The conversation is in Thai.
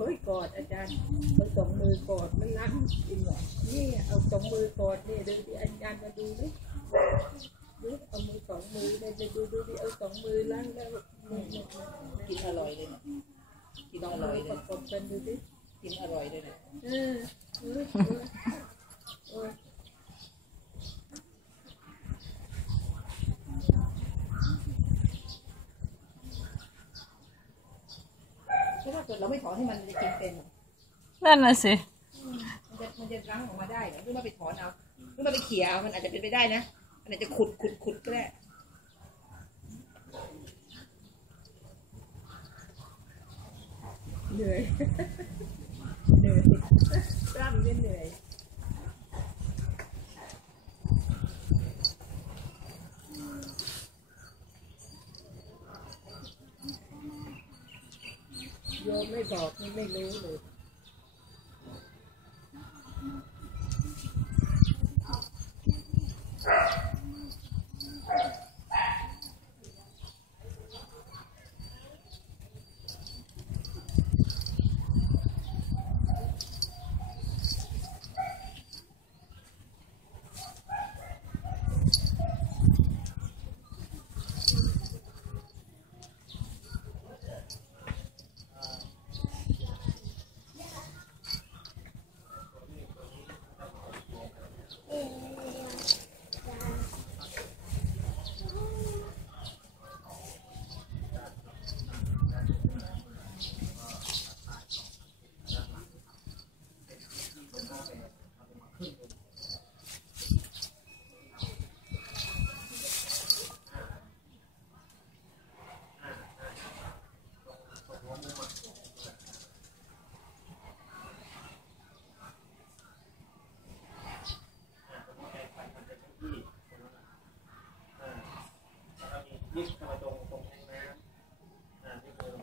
อดอาจารย์เอาสองมือกอดมันรักจริงเหรอนี่เอาสองมือกอดนี่ดูดิอาจารย์มาดูดิดูเอามือสองมือเลยไปดูดูดิเอาสองมือล้างแล้วนี่นี่กินอร่อยเลยเนี่ยกินสองอร่มือยอเลประยกบกันดูดิกินอร่อยเลยเนี่ยเออเออเออเออ เพราะถ้าเกิดเราไม่ถอนให้มันจะกินเป็นนั่นน่ะสิ มันจะมันจะรั้งออกมาได้เหรอหรือว่าไปถอนเอาหรือว่าไปเขี่ยเอามันอาจจะเป็นไปได้นะมันอาจจะขุดขุดขุดก็ได้เหนื่อยเหนื่อยกล้ามเนี่ยเหนื่อย โยมไม่บอกนี่ไม่รู้เลย Isso que ela tomou.